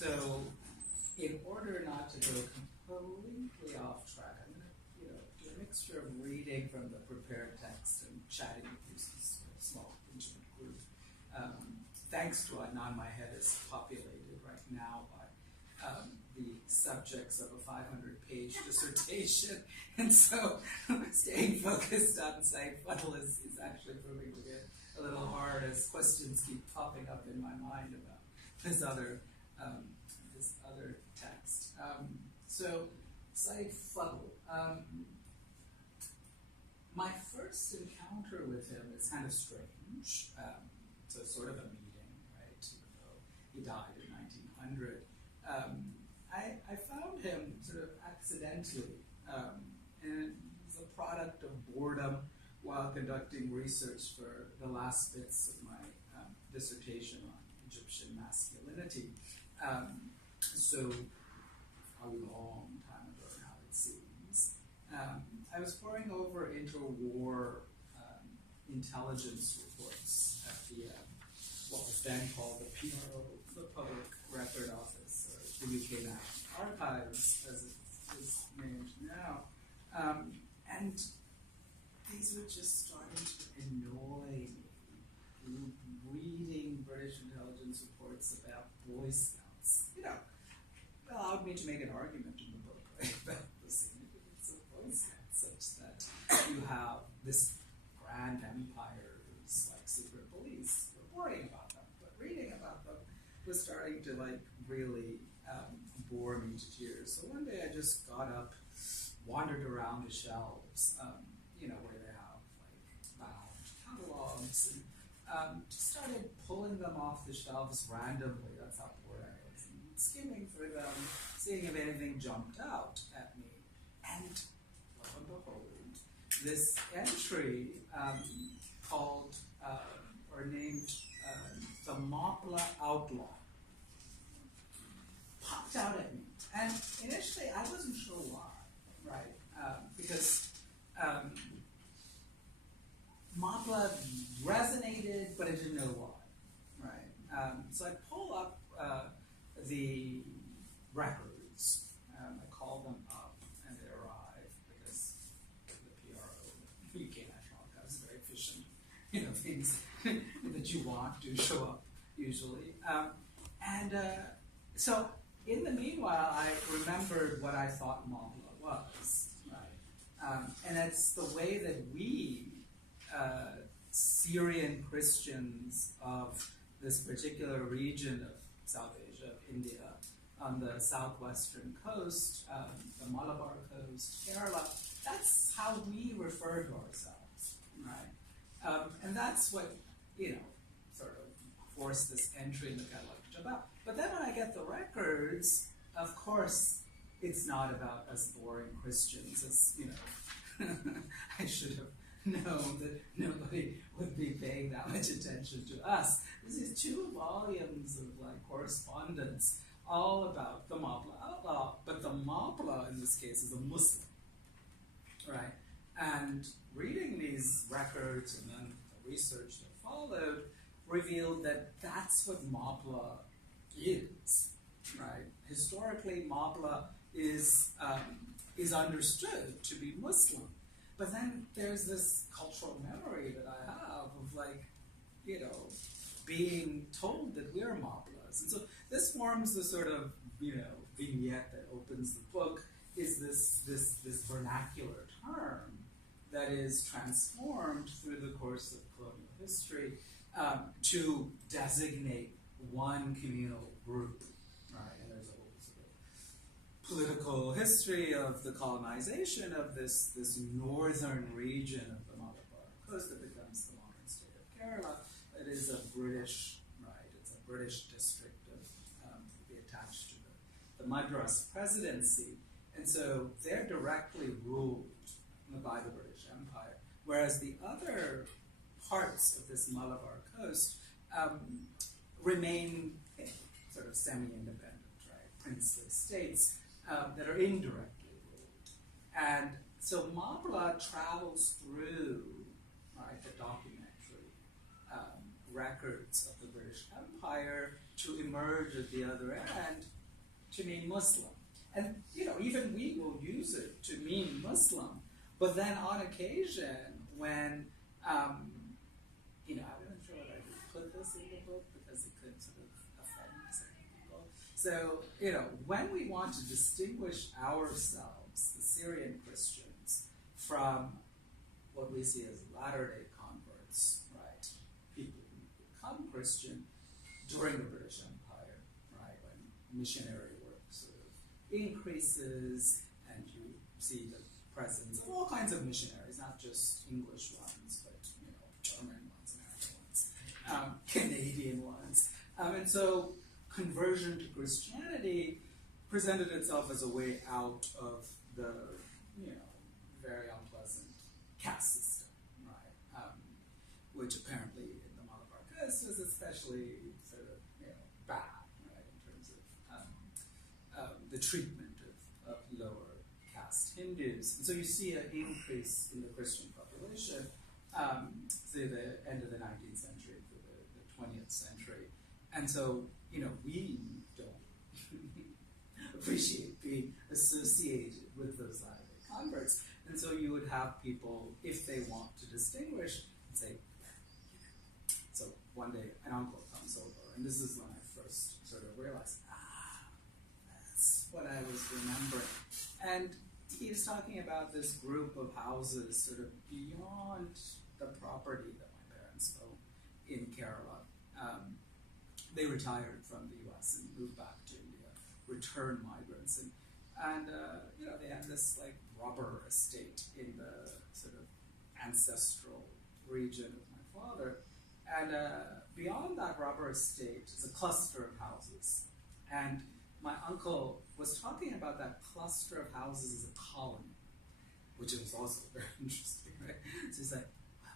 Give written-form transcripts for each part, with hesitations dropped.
So, in order not to go completely off track, I'm going to, do a mixture of reading from the prepared text and chatting with you, this small, intimate group. Thanks to now my head is populated right now by the subjects of a 500-page dissertation, and so staying focused on Sayyid Fadl is actually proving to be a little hard as questions keep popping up in my mind about this other text. So Sayyid Fadl, my first encounter with him is kind of strange. So sort of a meeting, right? Even though he died in 1900. I found him sort of accidentally, and he's a product of boredom while conducting research for the last bits of my dissertation on Egyptian masculinity. So a long time ago now, it seems. I was poring over interwar intelligence reports at the what was then called the PRO, the Public Record Office, or the UK National Archives, as it is named now. And these were just starting to annoy me, reading British intelligence reports about Boy Scouts. Allowed me to make an argument in the book, right, about the significance of Boy Scouts, such that you have this grand empires like secret police reporting about them, but reading about them was starting to really bore me to tears. So one day I just got up, wandered around the shelves, where they have bound catalogs, and just started pulling them off the shelves randomly. That's how poor I was. And skimming through them, seeing if anything jumped out at me. And lo and behold, this entry called or named the Mapla Outlaw popped out at me. And initially I wasn't sure why, right? Because Mapla resonated, but I didn't know why, right? So I pull up the records. I call them up, and they arrive because the PRO, UK National Archives, is very efficient. Things that you want do show up usually. So in the meanwhile, I remembered what I thought Mapla was, right? And it's the way that we Syrian Christians of this particular region of South Asia, of India, on the southwestern coast, the Malabar coast, Kerala, that's how we refer to ourselves, right? And that's what, sort of forced this entry in the catalog about. But then when I get the records, of course, it's not about us boring Christians, as, I should have known that nobody would be paying that much attention to us. This is 2 volumes of correspondence all about the Mapla Outlaw, but the Mapla in this case is a Muslim, right? And reading these records and then the research that followed revealed that that's what Mapla is, right? Historically, Mapla is understood to be Muslim. But then there's this cultural memory that I have of being told that we're Maplas. And so this forms the sort of, vignette that opens the book, is this vernacular term that is transformed through the course of colonial history to designate one communal group, right? And there's a whole sort of political history of the colonization of this northern region of the Malabar coast that becomes the modern state of Kerala. It is a British, right? It's a British district be attached to the Madras presidency, and so they're directly ruled by the British Empire, whereas the other parts of this Malabar coast remain sort of semi-independent, right? Princely states that are indirectly ruled. And so Mapla travels through, right, the documentary records of the British Empire to emerge at the other end to mean Muslim. And, even we will use it to mean Muslim. But then on occasion, when, I'm not sure whether I could put this in the book because it could sort of offend some people. So, when we want to distinguish ourselves, the Syrian Christians, from what we see as Latter-day Converts, right? People who become Christian during the British Empire, right? When missionary work sort of increases and you see the presence of all kinds of missionaries, not just English ones, but German ones, American ones, Canadian ones. And so conversion to Christianity presented itself as a way out of the, very unpleasant caste system, right? Which apparently in the Malabar Coast was especially sort of, bad, right, in terms of the treatment of lower caste Hindus. And so you see an increase in the Christian population, say the end of the 19th century to the 20th century. And so, we don't appreciate being associated with those Latter-day Converts. And so you would have people, if they want to distinguish, say, so one day an uncle comes over, and this is when I first sort of realized, that's what I was remembering. And he was talking about this group of houses sort of beyond the property that my parents owned in Kerala. They retired from the US and moved back to India, returned migrants, and they had this like rubber estate in the sort of ancestral region of my father. And beyond that rubber estate is a cluster of houses. And my uncle was talking about that cluster of houses as a colony, which was also very interesting, right? So he's like, well,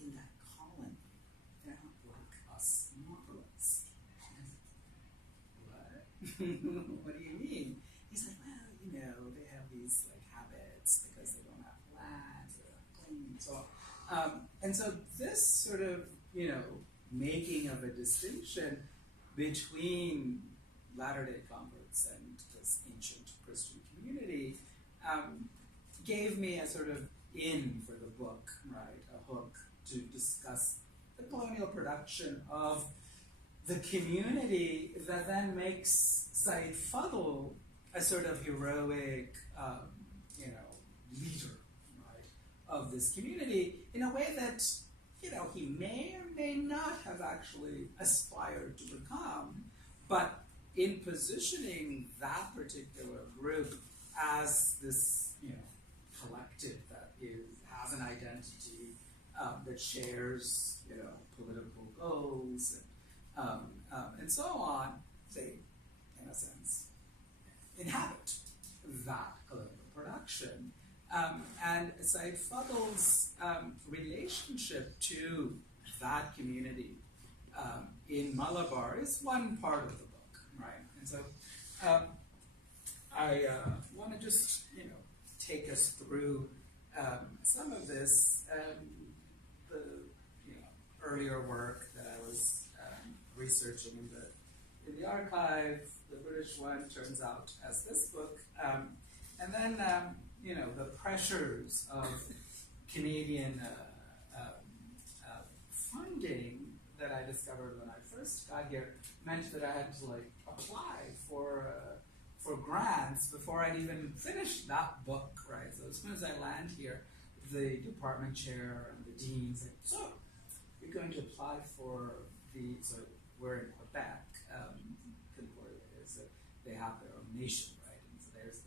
in that colony, they're not like us Mongols. What? What do you mean? He's like, well, they have these like habits because they don't have land, they're not clean, and so on. And so this sort of, making of a distinction between Latter-day Converts and this ancient Christian community gave me a sort of in for the book, right? A hook to discuss the colonial production of the community that then makes Sayyid Fadl a sort of heroic, leader, right, of this community in a way that, he may or may not have actually aspired to become, but in positioning that particular group as this, collective that has an identity that shares, political goals and so on, they, in a sense, inhabit that colonial production. And Sayyid Fadl's relationship to that community in Malabar is one part of the book, right? And so I want to just, take us through some of this, the earlier work that I was researching in the archive. The British one turns out as this book, and then the pressures of Canadian funding that I discovered when I first got here meant that I had to apply for grants before I'd even finished that book, right? So as soon as I land here, the department chair and the dean said, so you're going to apply for so we're in Quebec, Concordia is, they have their own nation, right? And so there's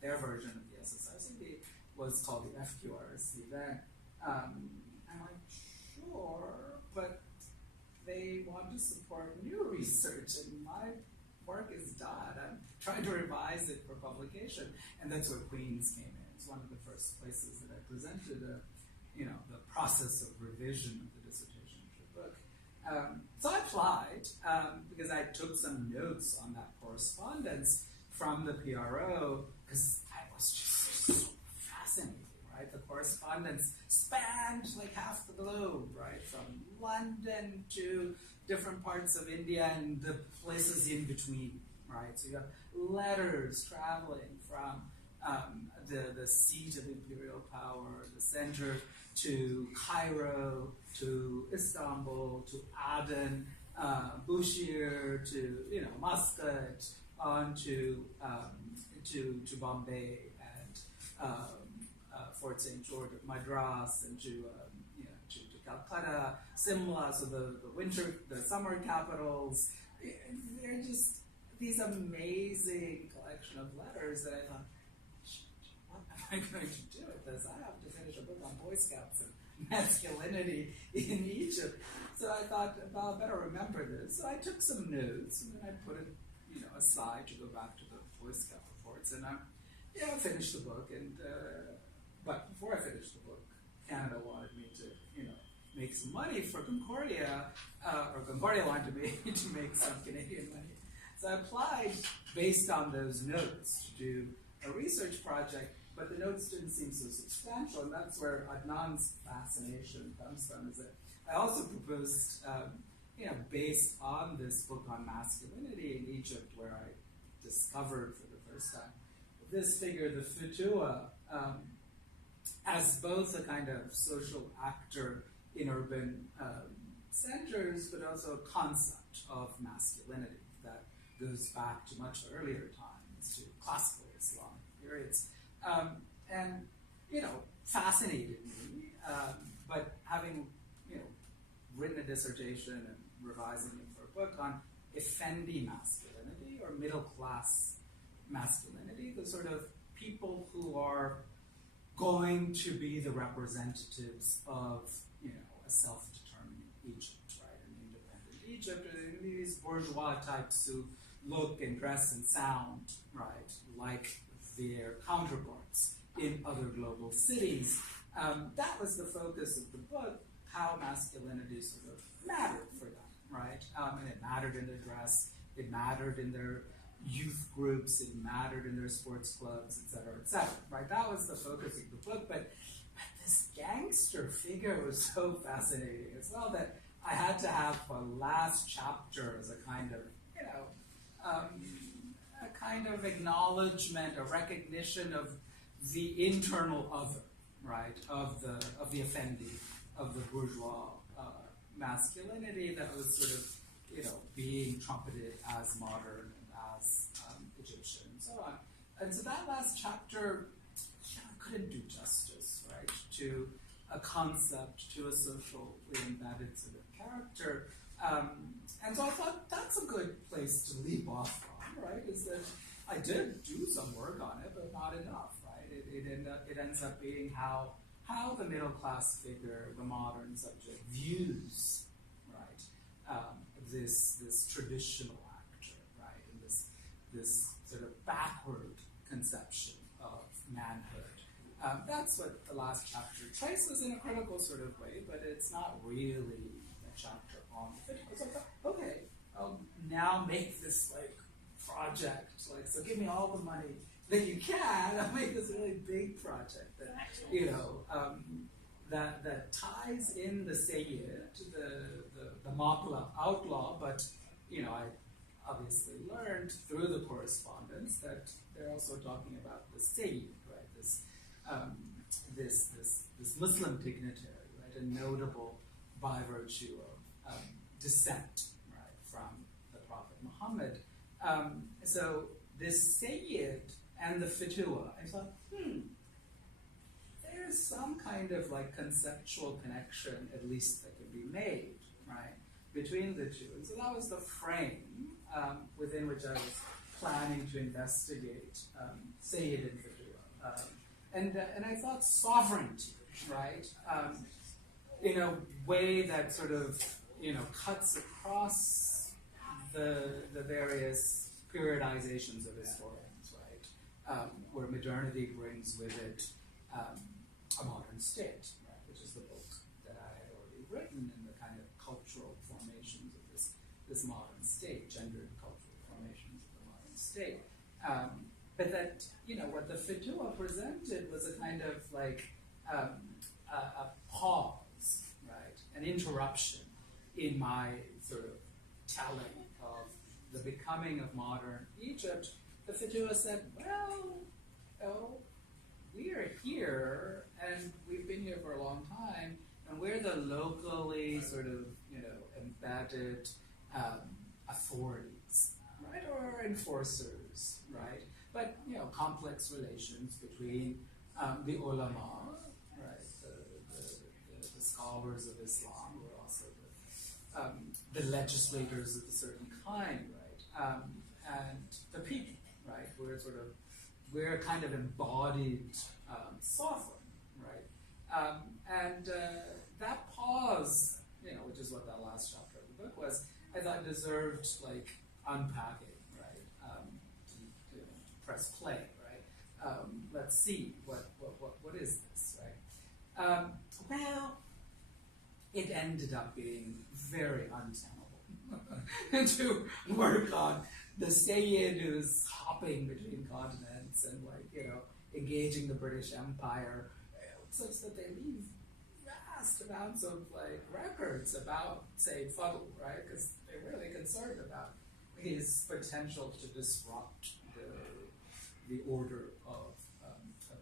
their version of the SSRCB was called the FQRC then. I'm like, sure, but they want to support new research, and my work is done. I'm trying to revise it for publication, and that's where Queen's came in. It's one of the first places that I presented the process of revision of the dissertation book. So I applied because I took some notes on that correspondence from the PRO because I was just so fascinated, right? The correspondence spanned like half the globe, right? From London to different parts of India and the places in between, right? So you have letters traveling from the seat of imperial power, the center, to Cairo, to Istanbul, to Aden, Bushehr, to Muscat, on to Bombay and Fort St. George at Madras, and to Calcutta, Simla, so the summer capitals. They're just these amazing collection of letters that I thought, what am I going to do with this? I have to finish a book on Boy Scouts and masculinity in Egypt. So I thought, well, I better remember this. So I took some notes and then I put it, aside to go back to the Boy Scout reports, and I finished the book. And but before I finished the book, Canada wanted me to, make some money for Concordia, or Concordia wanted me to make some Canadian money. So I applied based on those notes to do a research project, but the notes didn't seem so substantial, and that's where Adnan's fascination comes from. Is that I also proposed, based on this book on masculinity in Egypt, where I discovered for the first time this figure, the Futua, as both a kind of social actor in urban centers, but also a concept of masculinity that goes back to much earlier times, to classical Islamic periods, and fascinated me. But having written a dissertation and revising it for a book on Effendi masculinity or middle class masculinity, the sort of people who are going to be the representatives of a self-determining Egypt, right? An independent Egypt, and these bourgeois types who look and dress and sound, right, like their counterparts in other global cities. That was the focus of the book, how masculinity sort of mattered for them, right? And it mattered in their dress, it mattered in their youth groups, it mattered in their sports clubs, et cetera, right? That was the focus of the book, but this gangster figure was so fascinating as well that I had to have a last chapter as a kind of, a kind of acknowledgement, a recognition of the internal other, right, of the Effendi, of the bourgeois masculinity that was sort of, being trumpeted as modern and as Egyptian and so on. And so that last chapter couldn't do justice, right, to a concept, to a socially embedded sort of character. And so I thought that's a good place to leap off from, right, is that I did do some work on it, but not enough, right? It ends up being how the middle class figure, the modern subject, views, right, this traditional actor, right, and this sort of backward conception of manhood. That's what the last chapter traces in a critical sort of way, but it's not really a chapter on the fit. So I thought, okay, I'll now make this project, so give me all the money that you can. I'll make this really big project that that ties in the Sayyid, the Maqla outlaw, but I obviously learned through the correspondence that they're also talking about the Sayyid, right? This Muslim dignitary, right? A notable by virtue of descent, right, from the Prophet Muhammad. So this Sayyid and the Futua, I thought, there's some kind of conceptual connection, at least, that can be made, right, between the two. And so that was the frame within which I was planning to investigate Sayyid and Futua. And I thought sovereignty, right, in a way that sort of, cuts across the various periodizations of historians, right, where modernity brings with it a modern state, right, which is the book that I had already written in the kind of cultural formations of this modern state, gendered cultural formations of the modern state. But that, what the Futua presented was a kind of um, a pause, right, an interruption in my sort of telling of the becoming of modern Egypt. The Fadl said, well, we're here, and we've been here for a long time, and we're the locally sort of, embedded authorities, right, or enforcers, right? But, complex relations between the ulama, right, the scholars of Islam, who are also the legislators of a certain kind, right, and the people, right? We're kind of embodied sovereign, right? And that pause, which is what that last chapter of the book was, I thought deserved like unpacking, right? To press play, right? Let's see what is this, right? Well, it ended up being very untenable to work on the Sayyid who's hopping between continents and engaging the British Empire, such that they leave vast amounts of records about Sayyid Fadl, right? Because they're really concerned about his potential to disrupt the order of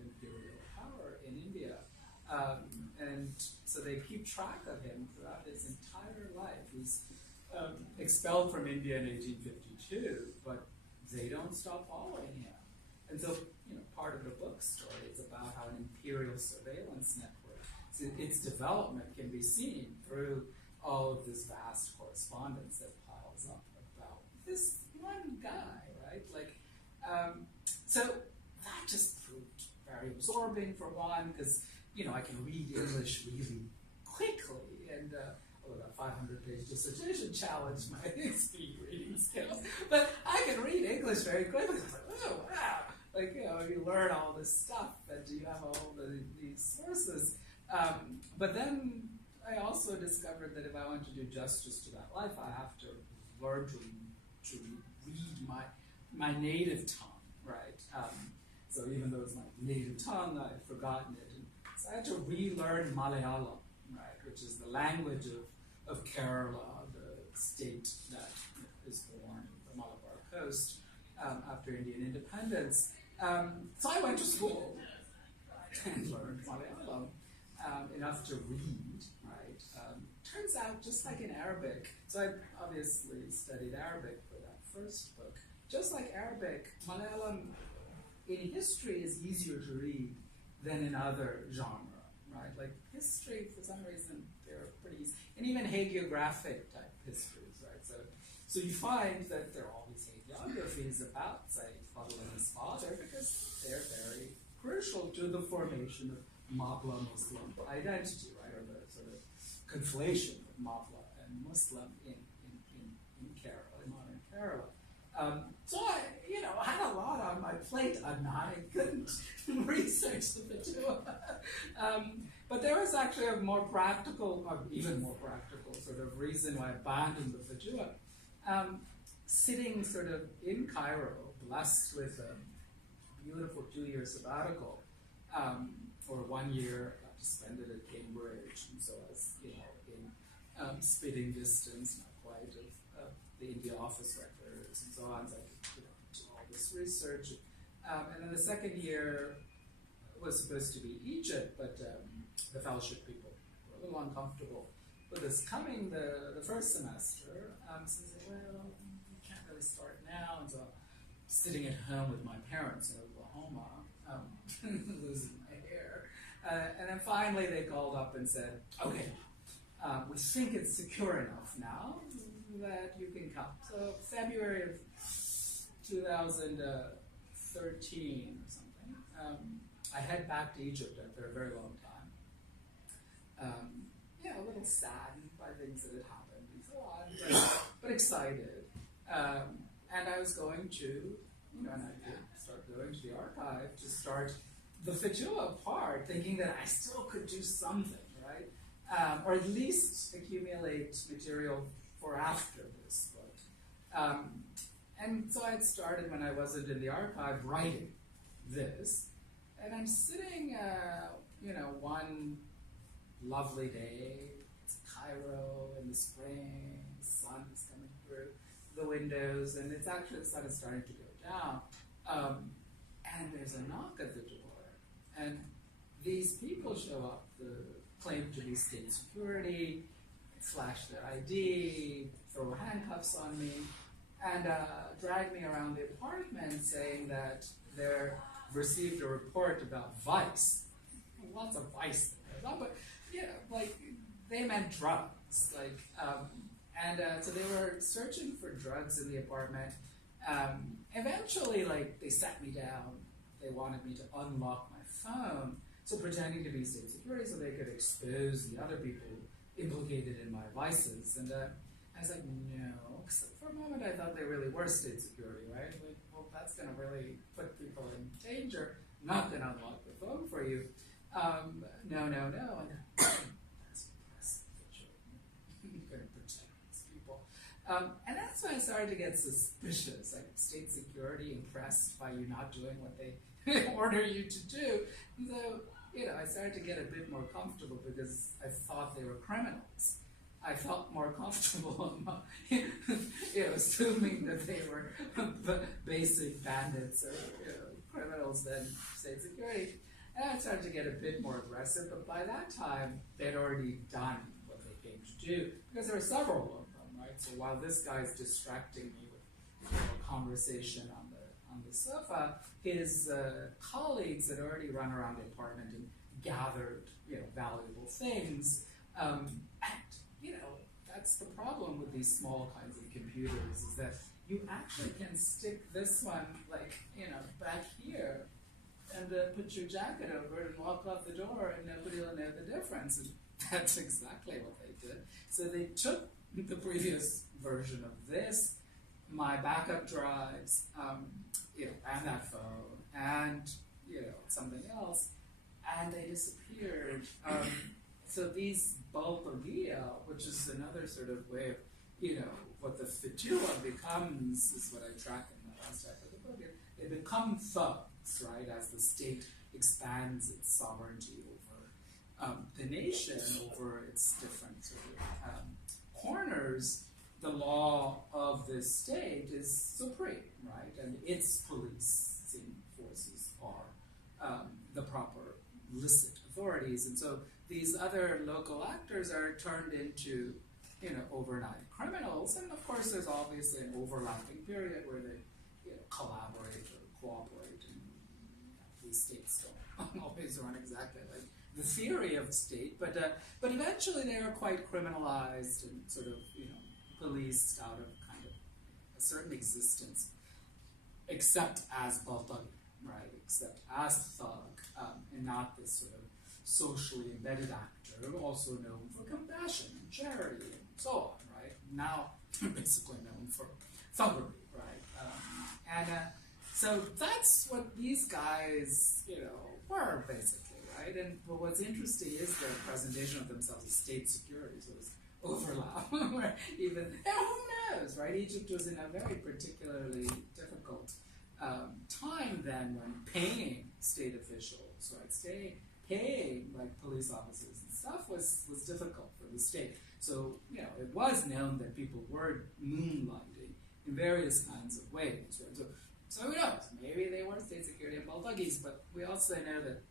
imperial power in India. And so they keep track of him throughout his entire life. He's expelled from India in 1852, but they don't stop following him. And so, part of the book story is about how an imperial surveillance network, so its development can be seen through all of this vast correspondence that piles up about this one guy, right? So that just proved very absorbing for one, because I can read English really quickly, and although that 500-page dissertation challenged my speed reading skills, but I can read English very quickly. It's like, oh wow! You learn all this stuff, and you have all these sources. But then I also discovered that if I want to do justice to that life, I have to learn to read my native tongue, right? So even though it's my native tongue, I've forgotten it. And so I had to relearn Malayalam, right, which is the language of Kerala, the state that is born on the Malabar coast after Indian independence. So I went to school and learned Malayalam enough to read, right? Turns out, just like in Arabic, so I obviously studied Arabic for that first book. Just like Arabic, Malayalam in history is easier to read than in other genre, right? Like history, for some reason, they're pretty easy. And even hagiographic type histories, right? So you find that there are all these hagiographies about, say, Fadl and his father, because they're very crucial to the formation of Mabla Muslim identity, right? Or the sort of conflation of Mabla and Muslim in Kerala, in modern Kerala. So I, had a lot on my plate, and I couldn't research the Fadl. But there was actually a more practical, or even more practical sort of reason why I abandoned the Fadl. Sitting sort of in Cairo, blessed with a beautiful 2-year sabbatical, or 1 year, I got to spend it at Cambridge, and so I was, in spitting distance, not quite, of the India office records and so on. So I could, do all this research. And then the second year was supposed to be Egypt, but the fellowship people were a little uncomfortable with us coming the first semester. So they said, well, we can't really start now. And so I'm sitting at home with my parents in Oklahoma, losing my hair. And then finally they called up and said, okay, we think it's secure enough now that you can come. So February of 2013 or something, I head back to Egypt after a very long time. A little saddened by things that had happened before, but excited. And I was going to, and I did start going to the archive to start the Fadl part, thinking that I still could do something, right? Or at least accumulate material for after this book. And so I had started, when I wasn't in the archive, writing this. And I'm sitting, one lovely day, it's Cairo in the spring, the sun is coming through the windows, and it's actually, the sun is starting to go down. And there's a knock at the door, and these people show up, claim to be state security, flash their ID, throw handcuffs on me, and drag me around the apartment saying that they've received a report about vice. Lots of vice there, but yeah, like they meant drugs, like, so they were searching for drugs in the apartment. Eventually, like, they sat me down. They wanted me to unlock my phone, so pretending to be state security so they could expose the other people implicated in my vices. And I was like, no, because for a moment I thought they really were state security, right? Like, well, that's going to really put people in danger. I'm not going to unlock the phone for you. No. And that's impressive that you're going to protect these people. And that's when I started to get suspicious, like state security impressed by you not doing what they order you to do. And so, I started to get a bit more comfortable because I thought they were criminals. I felt more comfortable, assuming that they were basic bandits or criminals than state security. And I started to get a bit more aggressive, but by that time, they'd already done what they came to do, because there were several of them, right? So while this guy's distracting me with a conversation on the sofa, his colleagues had already run around the apartment and gathered, valuable things. And, that's the problem with these small kinds of computers, is that you actually can stick this one, like, back here, and put your jacket over it and walk out the door, and nobody will know the difference. And that's exactly what they did. So they took the previous version of this, my backup drives, and that phone, and something else, and they disappeared. So these Baltagia, which is another sort of way of, what the Fitula becomes, is what I track in the last chapter of the book. They become thugs, right, as the state expands its sovereignty over the nation, over its different sort of corners. The law of this state is supreme, right, and its policing forces are the proper licit authorities, and so these other local actors are turned into, overnight criminals, and of course there's obviously an overlapping period where they, collaborate or cooperate, and these states don't always run exactly like the theory of the state, but eventually they are quite criminalized and sort of, policed out of kind of a certain existence, except as Baltag, right, except as thug, and not this sort of socially embedded actor, also known for compassion and charity and so on, right? Now basically known for thuggery, right? So that's what these guys, were basically, right? But what's interesting is their presentation of themselves as state security, so this overlap, where even, who knows, right? Egypt was in a very particularly difficult time then when paying state officials, right? Paying like police officers and stuff was difficult for the state. So, it was known that people were moonlighting in various kinds of ways, right? So who knows? Maybe they were state security and Baltagis, but we also know that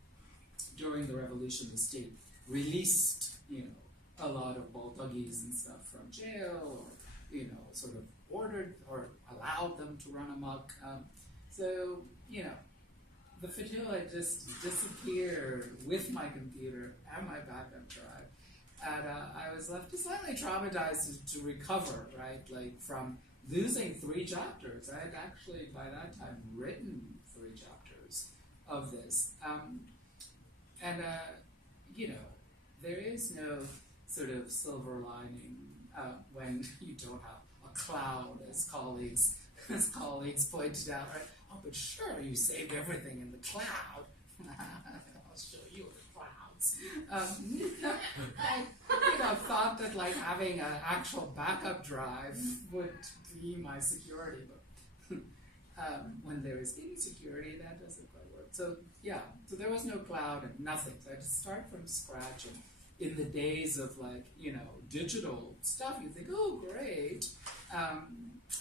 during the revolution, the state released, a lot of Baltagis and stuff from jail, or, sort of ordered or allowed them to run amok. So, the Fitula just disappeared with my computer and my backup drive. And I was left slightly traumatized to recover, right? Like from losing 3 chapters. I had actually, by that time, written 3 chapters of this. There is no sort of silver lining when you don't have a cloud, as colleagues pointed out, right? Oh, but sure, you saved everything in the cloud. I'll show you the clouds. I thought that like having an actual backup drive would be my security, but when there is insecurity, that doesn't quite work so there was no cloud and nothing. So I had to start from scratch. And in the days of like, digital stuff, you think, oh, great.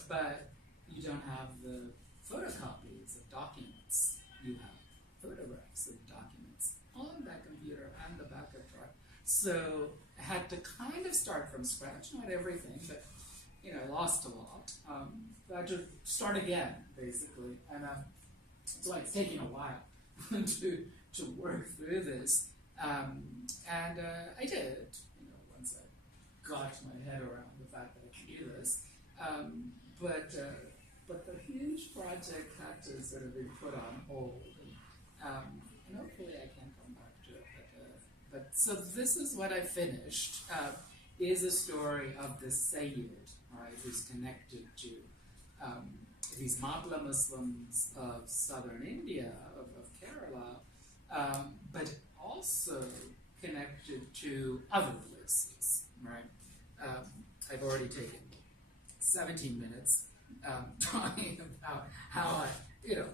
But you don't have the photocopies of documents. You have photographs of documents on that computer and the backup drive. So I had to kind of start from scratch, not everything, but I lost a lot. I had to start again, basically. And so it's taking a while to work through this. And I did, once I got my head around the fact that I could do this. But the huge project had to sort of be put on hold. And hopefully I can come back to it. But so this is what I finished, is a story of the Sayyid, right, who's connected to these Mapla Muslims of southern India, of Kerala, but also connected to other places, right? I've already taken 17 minutes talking about how I,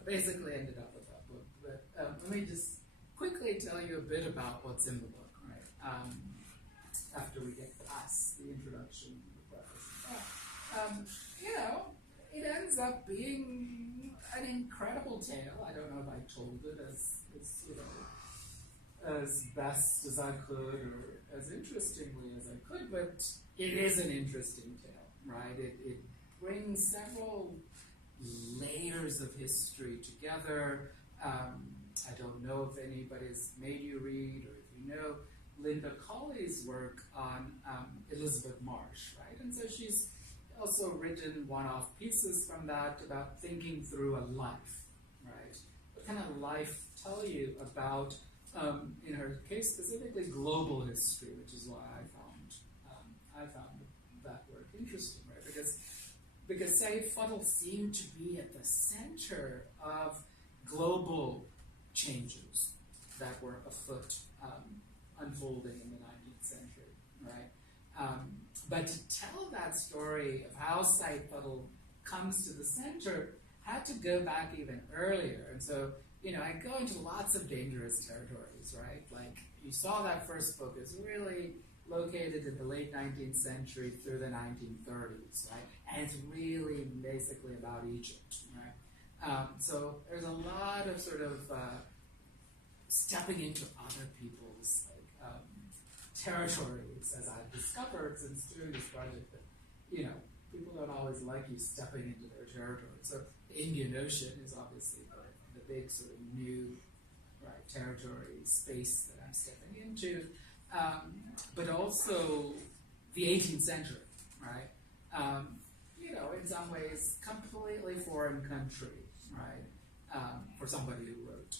basically ended up with that book. But let me just quickly tell you a bit about what's in the book, right? After we get past the introduction and the preface. It ends up being an incredible tale. I don't know if I told it as best as I could or as interestingly as I could, but it is an interesting tale, right? It brings several layers of history together. I don't know if anybody's made you read, or if you know Linda Colley's work on Elizabeth Marsh, right? And so she's also written one-off pieces from that about thinking through a life, right? What kind of life tell you about, in her case specifically, global history, which is why I found that work interesting, right? Because Sayyid Fadl seemed to be at the center of global changes that were afoot, unfolding in the 19th century, right? But to tell that story of how Sayyid Fadl comes to the center had to go back even earlier. And so, I go into lots of dangerous territories, right? Like, you saw that first book is really located in the late 19th century through the 1930s, right? And it's really basically about Egypt, right? So there's a lot of sort of stepping into other people's territories, as I've discovered since doing this project, that people don't always like you stepping into their territory. So the Indian Ocean is obviously the big sort of new territory space that I'm stepping into, but also the 18th century, right? In some ways, completely foreign country, right? For somebody who wrote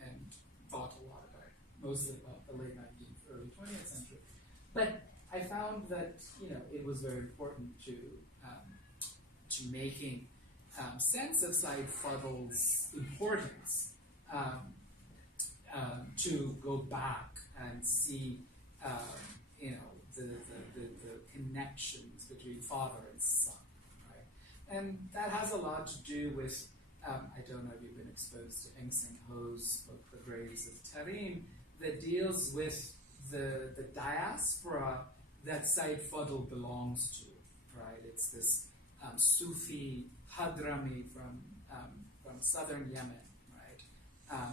and thought a lot about, mostly about the late 19th, early 20th century. But I found that it was very important to making sense of Sayyid Fadl's importance, to go back and see the connections between father and son, right? And that has a lot to do with, I don't know if you've been exposed to Eng Seng Ho's book, The Graves of Tarim, that deals with the diaspora that Sayyid Fadl belongs to, right? It's this Sufi Hadrami from southern Yemen, right?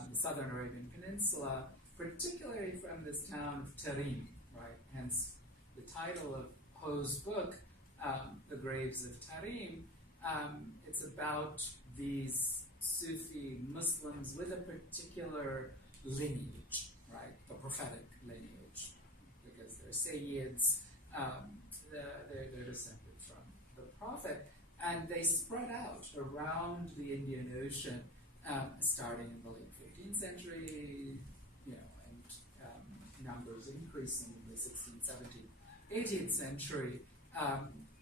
The southern Arabian Peninsula, particularly from this town of Tarim, right? Hence the title of Ho's book, The Graves of Tarim. It's about these Sufi Muslims with a particular lineage, right? The prophetic lineage, because they're Sayyids, they're descended from the Prophet, and they spread out around the Indian Ocean, starting in the late 15th century, and numbers increasing in the 16th, 17th, 18th century,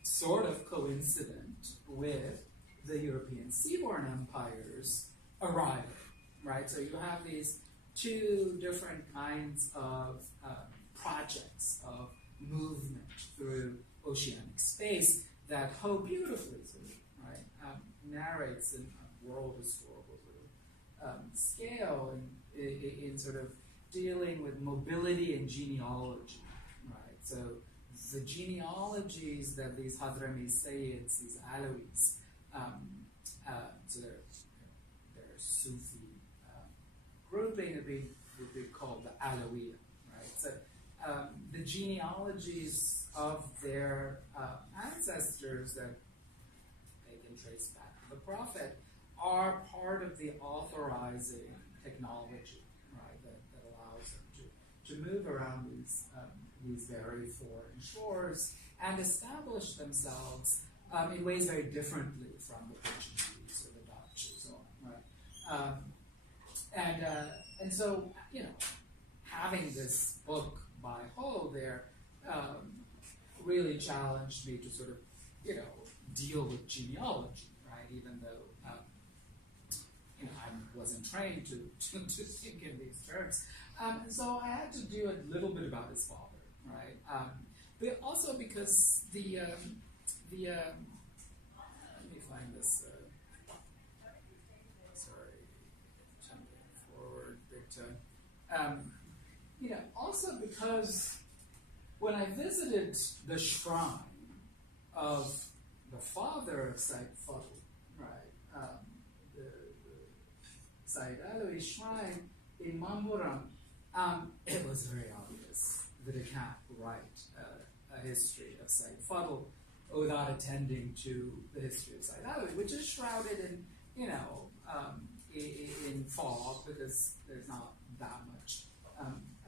sort of coincident with the European seaborne empires arriving, right? So you have these two different kinds of projects of movement through oceanic space that Ho beautifully, right, narrates in a world historical scale in sort of dealing with mobility and genealogy, right? So the genealogies that these Hadrami Sayyids, these Alawis, so they're Sufi grouping would be called the Alawiya, right? So the genealogies of their ancestors that they can trace back to the Prophet are part of the authorizing technology, right, that allows them to move around these very foreign shores and establish themselves in ways very differently from the Portuguese or the Dutch and so on, right? And so, having this book by Ho there really challenged me to sort of, deal with genealogy, right? Even though I wasn't trained to think in these terms. So I had to do a little bit about his father, right? But also because let me find this, sorry, jumping forward a bit. Also because when I visited the shrine of the father of Sayyid Fadl, right, the Sayyid Alawi shrine in Mamburam, it was very obvious that it can't write a history of Sayyid Fadl without attending to the history of Sayyid Alawi, which is shrouded in, in fog because there's not that much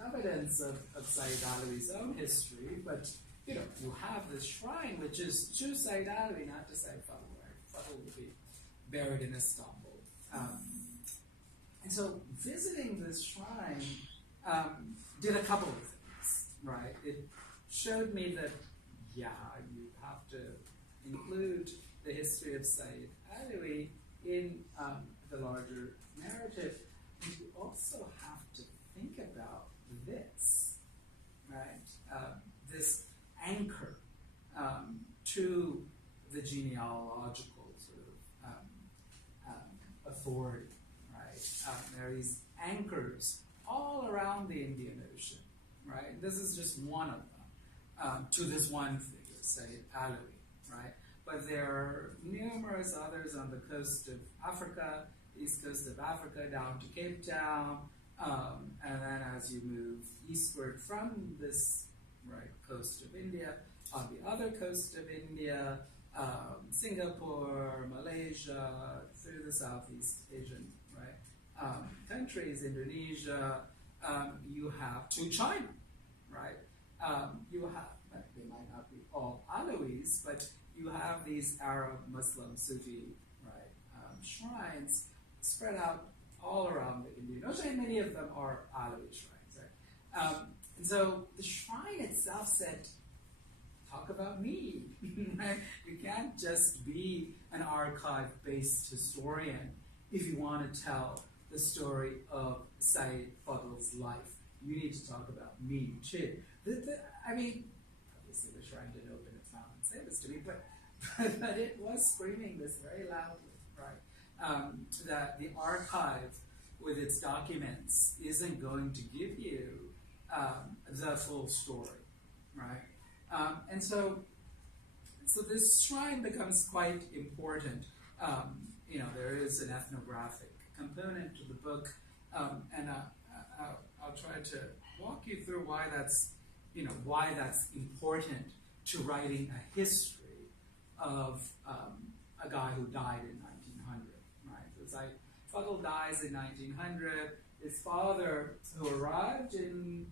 evidence of Sayyid Alawi's own history, but you have this shrine which is to Sayyid Alawi, not to Sayyid Fadl, right? Fadl will be buried in Istanbul. And so visiting this shrine did a couple of things, right? It showed me that, you have to include the history of Sayyid Alawi in the larger narrative. And you also have to think about this, right? This anchor to the genealogical sort of authority, right? There are these anchors all around the Indian Ocean, right? This is just one of them, to this one figure, Sayyid Alawi, right? But there are numerous others on the coast of Africa, east coast of Africa, down to Cape Town, and then as you move eastward from this coast of India, on the other coast of India, Singapore, Malaysia, through the Southeast Asian countries, Indonesia, you have to China, right? You have, they might not be all Alawis, but you have these Arab, Muslim, Sufi, shrines spread out all around the Indian Ocean, and many of them are Alawi shrines, right? And so the shrine itself said, talk about me, right? You can't just be an archive-based historian if you want to tell the story of Sayyid Fadl's life. You need to talk about me too. I mean, obviously the shrine didn't open its mouth and say this to me, but it was screaming this very loudly, right? That the archive with its documents isn't going to give you the full story, right? And so this shrine becomes quite important. There is an ethnographic component to the book, and I'll try to walk you through why that's important to writing a history of a guy who died in 1900, right? So Sayyid Fadl dies in 1900. His father, who arrived in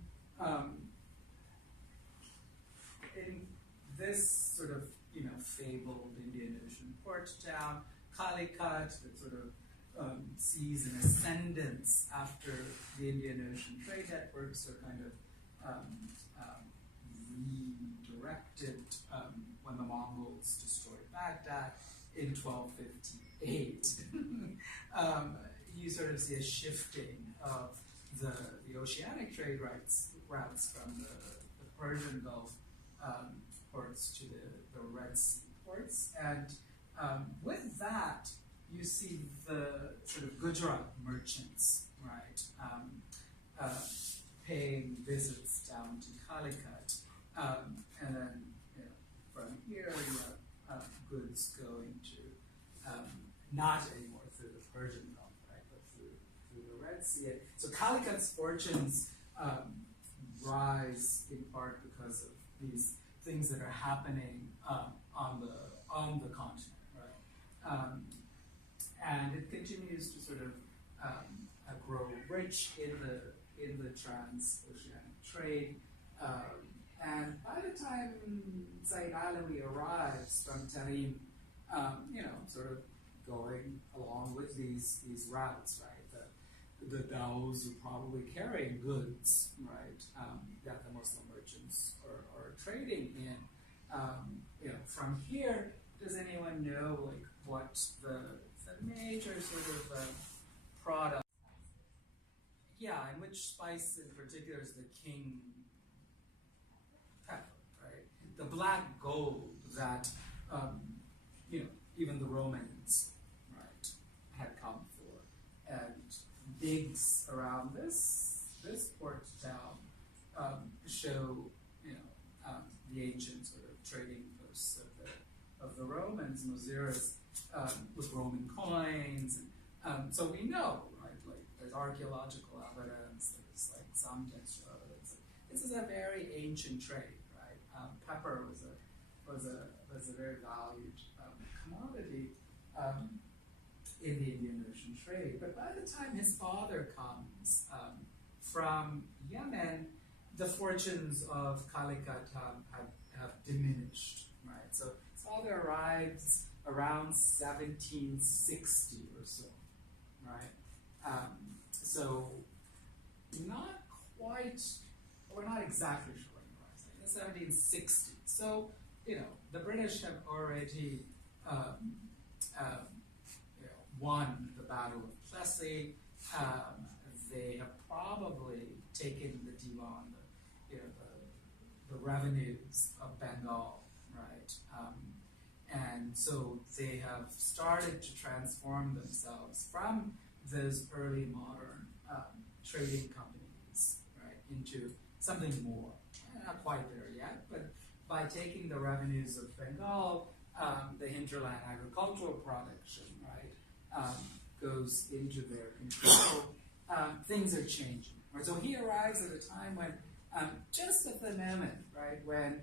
this sort of fabled Indian Ocean port town, Calicut, that sort of sees an ascendance after the Indian Ocean trade networks are kind of redirected when the Mongols destroyed Baghdad in 1258. You sort of see a shifting of the oceanic trade routes from the Persian Gulf ports to the Red Sea ports, and with that, you see the sort of Gujarat merchants, right, paying visits down to Calicut, and then from here you have goods going to not anymore through the Persian Gulf, right, but through the Red Sea. So Calicut's fortunes rise in part because of these things that are happening on the continent, right? And it continues to sort of grow rich in the transoceanic trade. And by the time Sayyid Alawi arrives from Tarim, sort of going along with these routes, right? The dhows are probably carrying goods, right? That the Muslim merchants are trading in. From here, does anyone know like what the major sort of product? Yeah, and which spice in particular is the king pepper, right? The black gold that even the Romans, right, had come for, and digs around this port town show the ancient sort of trading posts of the Romans, Moseras, with Roman coins. So we know, right, like there's archaeological evidence, there's like some textual evidence. This is a very ancient trade, right? Pepper was a very valued commodity in the Indian Ocean trade. But by the time his father comes from Yemen, the fortunes of Calicut have diminished, right? So his father arrives around 1760 or so, right? So not quite, we're not exactly sure when he arrives, like in the 1760s. So, the British have already won the Battle of Plessy. They have probably taken the Divan, the revenues of Bengal, right? And so they have started to transform themselves from those early modern trading companies, right, into something more. Not quite there yet, but by taking the revenues of Bengal, the hinterland agricultural production, right, goes into their control. Things are changing. Right? So he arrives at a time when, just at the moment, right, when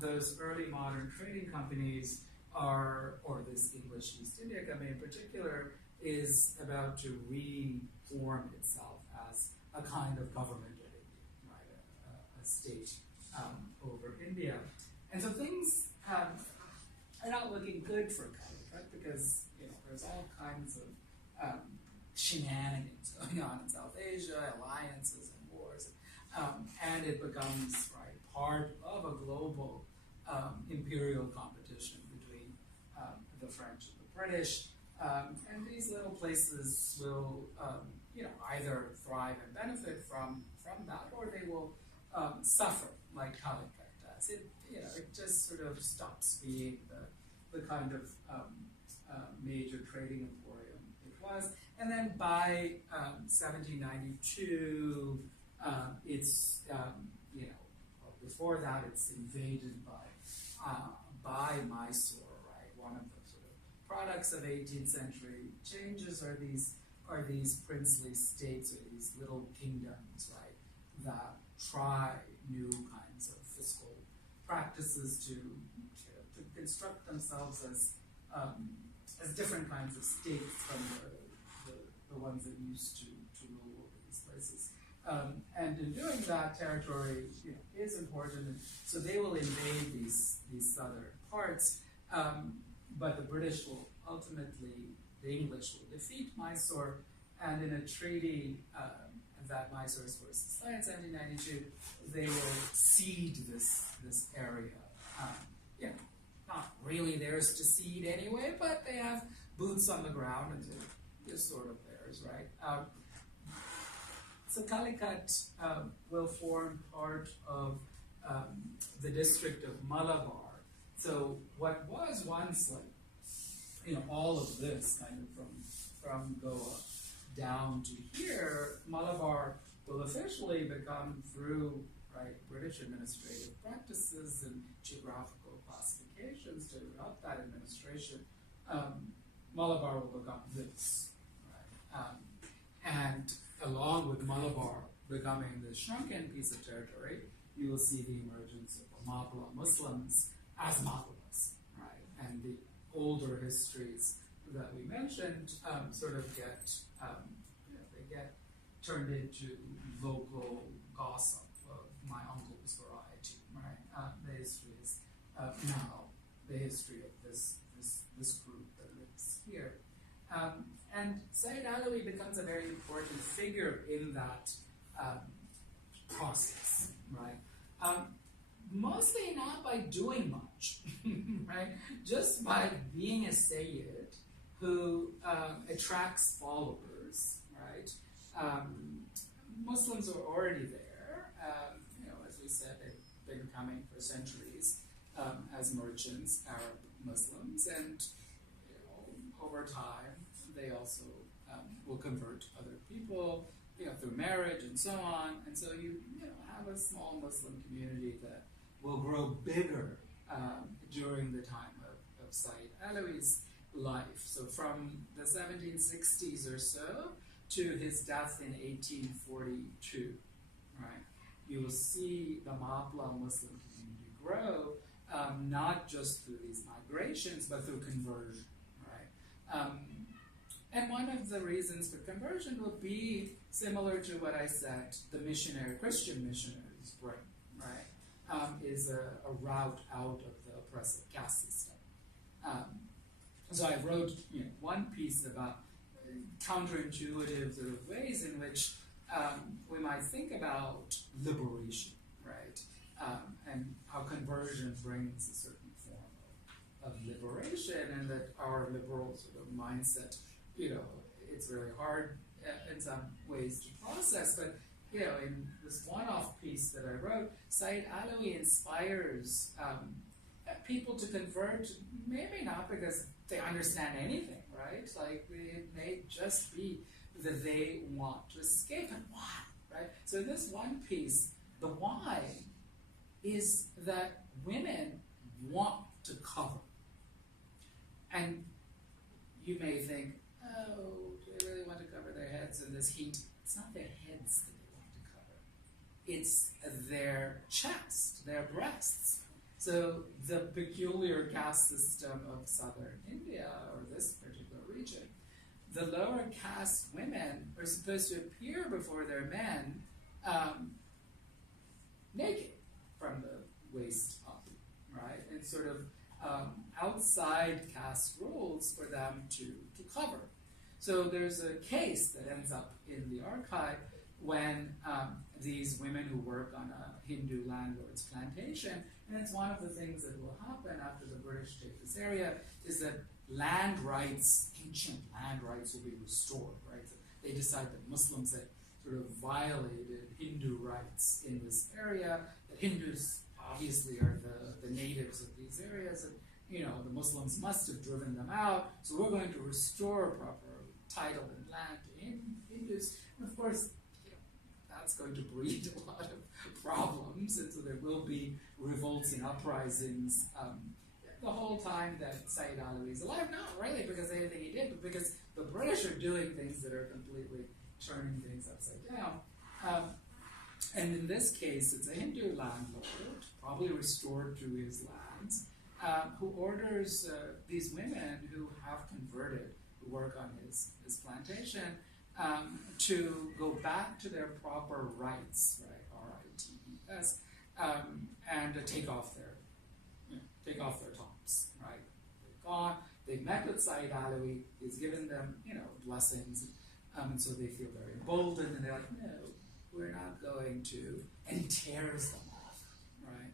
those early modern trading companies or this English East India Company in particular, is about to reform itself as a kind of government of India, right, a state over India. And so things are not looking good for Calicut because there's all kinds of shenanigans going on in South Asia, alliances and wars, and it becomes part of a global imperial competition between the French and the British, and these little places will either thrive and benefit from that, or they will suffer like Calicut does. It just sort of stops being the kind of major trading emporium it was. And then by 1792, it's before that it's invaded by Mysore, right? One of the sort of products of 18th century changes are these princely states, or these little kingdoms, right, that try new kinds of fiscal practices to construct themselves as different kinds of states from the ones that used to rule over these places. And in doing that, territory is important, and so they will invade these southern parts, but the British will ultimately, the English will defeat Mysore, and in a treaty that Mysore is forced to sign in 1792, they will cede this area. Not really theirs to cede anyway, but they have boots on the ground, and they're sort of theirs, right? So Calicut will form part of the district of Malabar. So what was once like all of this kind of from Goa down to here, Malabar will officially become, through British administrative practices and geographical classifications to route that administration, Malabar will become this, right? And along with Malabar becoming this shrunken piece of territory, you will see the emergence of Mahapala Muslims as Mahapalas, right? And the older histories that we mentioned sort of get, they get turned into local gossip of my uncle's variety, right? The history is now the history of this group that lives here. And Sayyid Alawi becomes a very important figure in that process, right? Mostly not by doing much, right? Just by being a Sayyid who attracts followers, right? Muslims are already there. As we said, they've been coming for centuries as merchants, Arab Muslims, and over time they also will convert other people, through marriage and so on. And so you have a small Muslim community that will grow bigger during the time of Sayyid Alawi's life. So from the 1760s or so to his death in 1842, right? You will see the Mahapala Muslim community grow, not just through these migrations, but through conversion, right? And one of the reasons for conversion will be similar to what I said, the Christian missionaries bring, right? Is a route out of the oppressive caste system. So I wrote one piece about counterintuitive sort of ways in which we might think about liberation, right? And how conversion brings a certain form of liberation, and that our liberal sort of mindset, it's very hard in some ways to process, but in this one-off piece that I wrote, Sayyid Alawi inspires people to convert, maybe not because they understand anything, right? Like, it may just be that they want to escape, and why, right? So in this one piece, the why is that women want to cover. And you may think, oh, do they really want to cover their heads in this heat? It's not their heads that they want to cover. It's their chest, their breasts. So the peculiar caste system of southern India, or this particular region, the lower caste women are supposed to appear before their men naked from the waist up, right? And sort of outside caste rules for them to cover. So there's a case that ends up in the archive when these women who work on a Hindu landlord's plantation, and it's one of the things that will happen after the British take this area, is that land rights, ancient land rights, will be restored, right? So they decide that Muslims had sort of violated Hindu rights in this area, that Hindus obviously are the natives of these areas, and the Muslims must have driven them out, so we're going to restore proper title and land to Hindus. And of course, that's going to breed a lot of problems, and so there will be revolts and uprisings the whole time that Sayyid Alawi is alive. Not really because of anything he did, but because the British are doing things that are completely turning things upside down. And in this case, it's a Hindu landlord, probably restored to his lands, who orders these women who have converted, who work on his plantation, to go back to their proper rights, right, R-I-T-E-S, and to take off their tops, right? They've gone, they've met with Sayyid Alawi, he's given them, blessings, and so they feel very emboldened, and they're like, no, we're not going to, and he tears them off, right?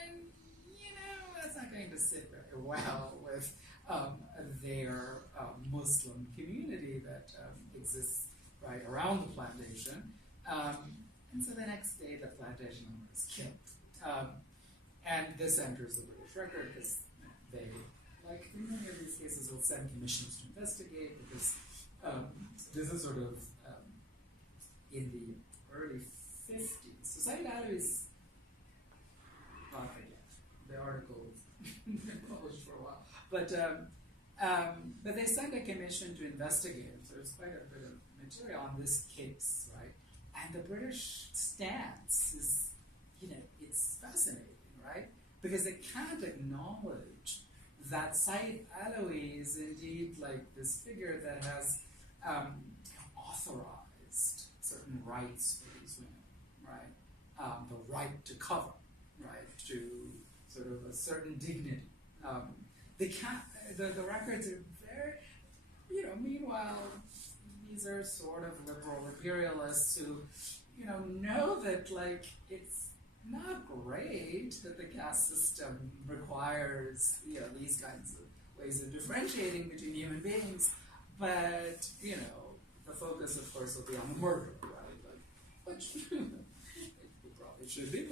And, that's not going to sit very well with their Muslim community that exists right around the plantation. And so the next day, the plantation owner is killed. And this enters the British record because they like in many of these cases, will send commissions to investigate because this is sort of in the early 50s. So Sayyid Alawi's, well, I forget, the article has been published for a while, but they sent a commission to investigate him. So there's quite a bit of material on this case, right? And the British stance is, it's fascinating, right? Because they can't acknowledge that Sayyid Alawi is indeed like this figure that has authorized certain rights for these women, right? The right to cover, right? To sort of a certain dignity. They can't. The records are very, Meanwhile, these are sort of liberal imperialists who, know that like it's not great that the caste system requires, these kinds of ways of differentiating between human beings, but the focus, of course, will be on the murder, right? Which it probably should be,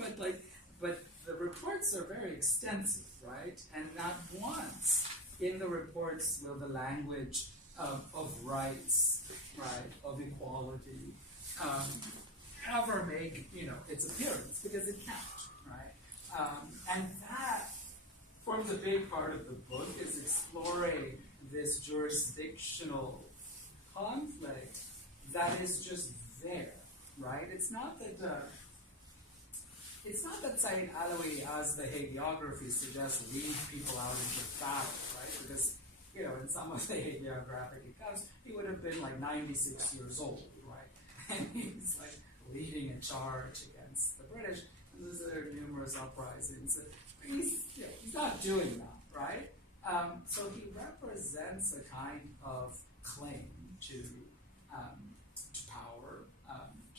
but the reports are very extensive, right? And not once in the reports will the language of rights, right, of equality, ever make its appearance, because it can't, right? And that forms a big part of the book, is exploring this jurisdictional conflict that is just there, right? It's not that Sayyid Alawi, as the hagiography suggests, leads people out into battle, right? Because in some of the hagiographic accounts, he would have been like 96 years old, right? And he's like leading a charge against the British, and there are numerous uprisings. He's not doing that, right? So he represents a kind of claim to power,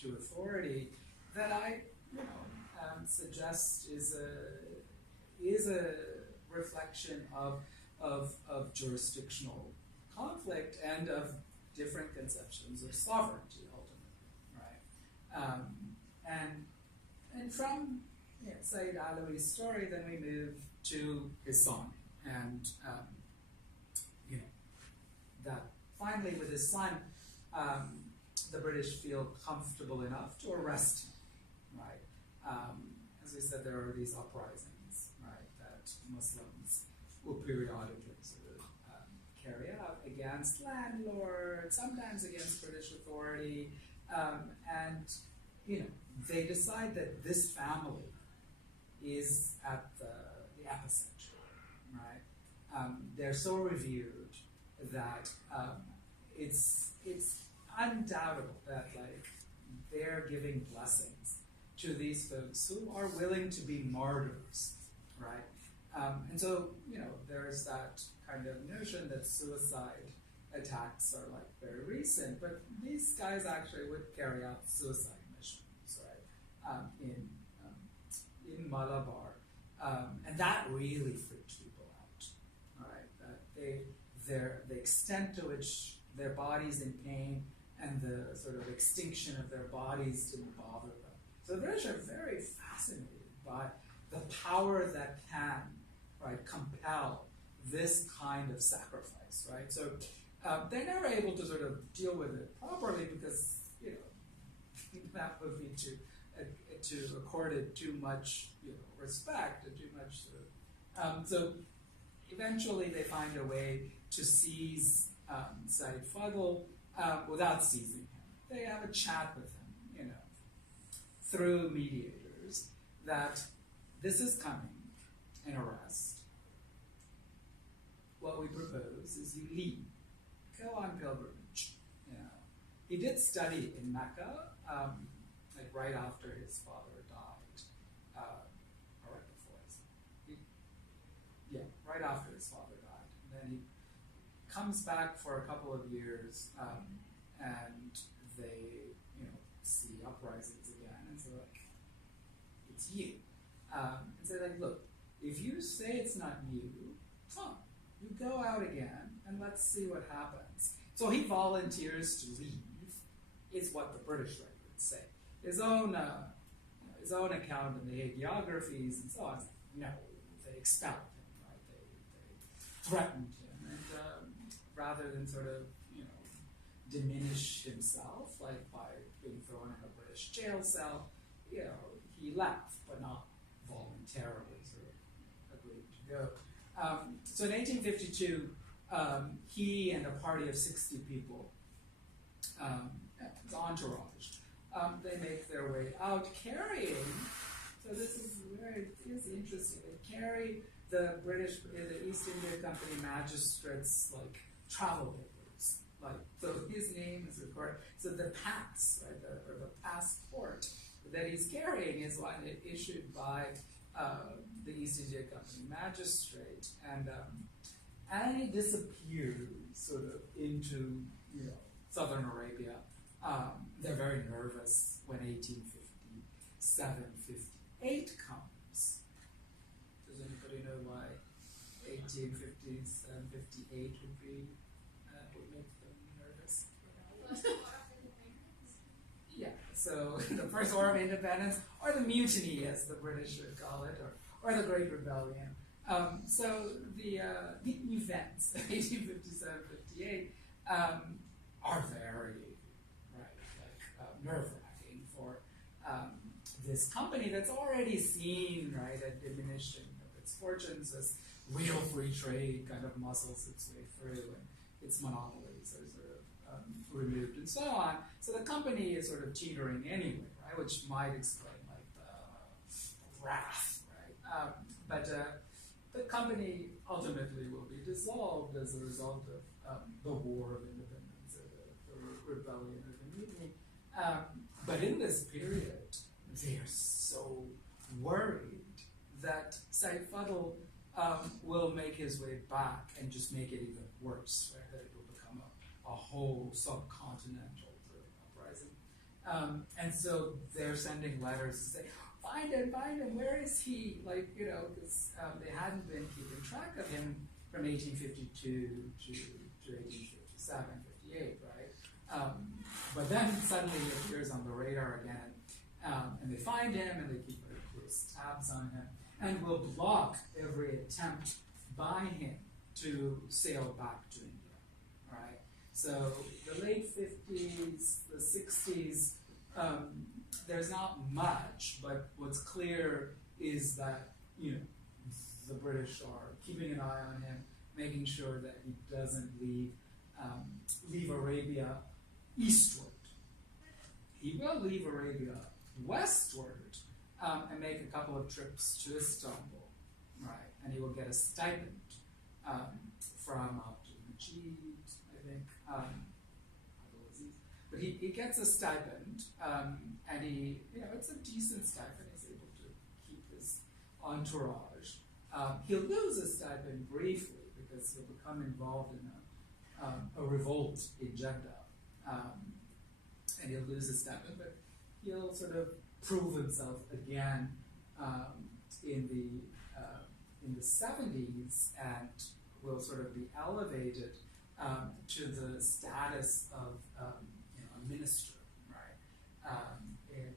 to authority, that I suggest is a reflection of jurisdictional conflict and of different conceptions of sovereignty, ultimately, right? And from Sayyid Alawi's story, then we move to his son, and that finally with his son, the British feel comfortable enough to arrest him, right? As we said, there are these uprisings, right, that Muslims will periodically sort of carry out against landlords, sometimes against British authority, and they decide that this family is at the epicenter, right? They're so revered that it's undoubtable that like they're giving blessings to these folks who are willing to be martyrs, right? And so there's that kind of notion that suicide attacks are like very recent, but these guys actually would carry out suicide missions, right? In Malabar, and that really freaked people out, right? That the extent to which their bodies in pain and the sort of extinction of their bodies didn't bother them. So the British are very fascinated by the power that can, right, compel this kind of sacrifice, right? So they're never able to sort of deal with it properly because that would be to accord it too much respect and too much sort of, so eventually they find a way to seize Sayyid Fadl without seizing him. They have a chat with him, through mediators, that this is coming, an arrest. What we propose is you leave, go on pilgrimage. He did study in Mecca, like right after his father died, or right before right after his father died. And then he comes back for a couple of years, and they, see uprisings again, and so like, it's you. And so like, look, if you say it's not you, you go out again, and let's see what happens. So he volunteers to leave, is what the British records say. His own account in the hagiographies and so on, no, they expelled him, right? threatened him, and rather than sort of, diminish himself, like by being thrown in a British jail cell, he left, but not voluntarily, sort of agreed to go. So in 1852, he and a party of 60 people, his entourage, they make their way out carrying, so this is interesting, they carry the East India Company magistrates, like, travel papers, like, so his name is recorded, so the pass, right, or the passport that he's carrying is one issued by the East India Company magistrate, and he disappears sort of into, southern Arabia. They're very nervous when 1857, 58 comes. Does anybody know why 1857, 58 would make them nervous? Yeah, so the First War of Independence, or the Mutiny, as the British would call it, or the Great Rebellion. So the events of 1857, 58 are very nerve-wracking for this company that's already seen, right, a diminishing of its fortunes as real free trade kind of muscles its way through, and its monopolies are sort of removed and so on. So the company is sort of teetering anyway, right, which might explain like the wrath, right? But the company ultimately will be dissolved as a result of the War of Independence, or the rebellion or the mutiny. But in this period, they are so worried that Sayyid Fadl will make his way back and just make it even worse, right? That it will become a whole subcontinental sort of uprising. And so they're sending letters to say, find him, where is he? Like, because they hadn't been keeping track of him from 1852 to 1857, 58, right? But then suddenly he appears on the radar again, and they find him, and they keep very close tabs on him, and will block every attempt by him to sail back to India, right? So the late 50s, the 60s, there's not much, but what's clear is that, the British are keeping an eye on him, making sure that he doesn't leave Arabia eastward. He will leave Arabia westward and make a couple of trips to Istanbul, right? And he will get a stipend from Abdul Majid, I think. But he gets a stipend, and it's a decent stipend. He's able to keep his entourage. He'll lose his stipend briefly because he'll become involved in a revolt in Jeddah. And he'll lose his stipend, but he'll sort of prove himself again in the 70s, and will sort of be elevated to the status of a minister, right, in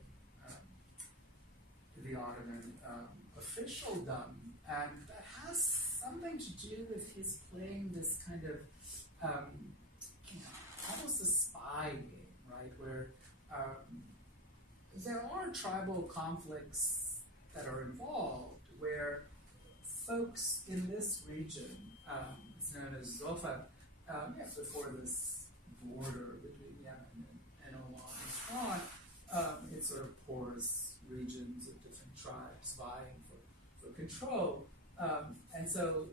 the Ottoman officialdom, and that has something to do with his playing this kind of almost a spy game, right, where there are tribal conflicts that are involved, where folks in this region, it's known as Zofat, before this border between Yemen and Oman and so on, it's sort of porous regions of different tribes vying for control. And so